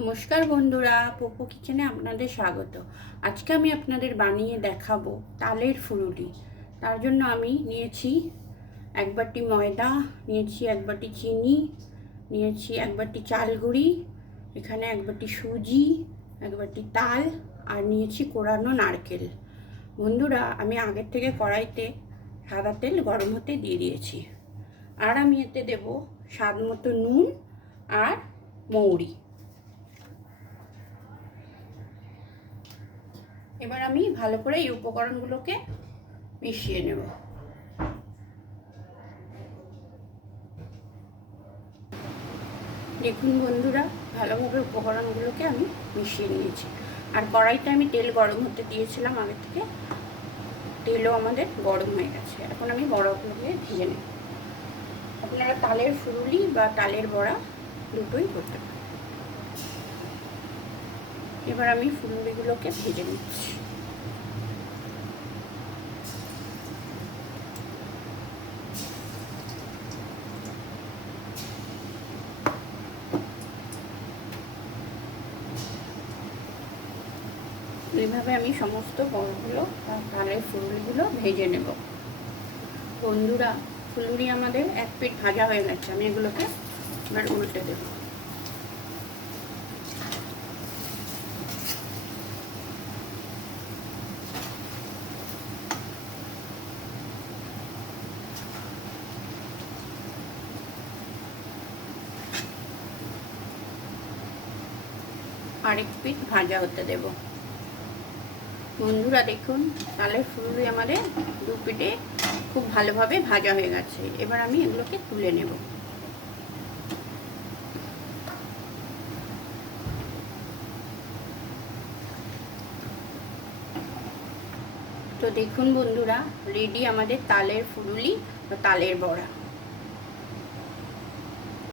নমস্কার বন্ধুরা, পোপো কিচেনে আপনাদের স্বাগত। আজকে আমি আপনাদের বানিয়ে দেখাবো তালের ফুলুরি। তার জন্য আমি নিয়েছি এক বাটি ময়দা, নিয়েছি এক বাটি চিনি, নিয়েছি এক বাটি চাল গুঁড়ি, এখানে এক বাটি সুজি, এক বাটি তাল, আর নিয়েছি কোরানো নারকেল। বন্ধুরা, আমি আগের থেকে কড়াইতে সাদা তেল গরম হতে দিয়ে দিয়েছি। আর আমি এতে দেব স্বাদ মতো নুন আর মৌরি। এবার আমি ভালো করে এই উপকরণগুলোকে মিশিয়ে নেব। দেখুন বন্ধুরা, ভালোভাবে উপকরণগুলোকে আমি মিশিয়ে নিয়েছি। আর কড়াইতে আমি তেল গরম হতে দিয়েছিলাম আগে থেকে, তেলও আমাদের গরম হয়ে গেছে। এখন আমি বড়াগুলোকে ভেজে নেব। আপনারা তালের ফুলুরি বা তালের বড়া দুটোই করতে পারেন। এবার আমি ফুলুরিগুলোকে ভেজে নিচ্ছি। এইভাবে আমি সমস্ত বড়গুলো বা তালের ফুলুরিগুলো ভেজে নেব। বন্ধুরা, ফুলুরি আমাদের এক পিঠ ভাজা হয়ে গেছে। আমি এগুলোকে এবার উল্টে দেব। আরেক পিঠ ভাজা হতে দেব। বন্ধুরা দেখুন, তালের ফুলুরি আমাদের দু পিঠে খুব ভালোভাবে ভাজা হয়ে গেছে। এবার আমি এগুলোকে তুলে নেব। তো দেখুন বন্ধুরা, রেডি আমাদের তালের ফুলুরি বা তালের বড়া।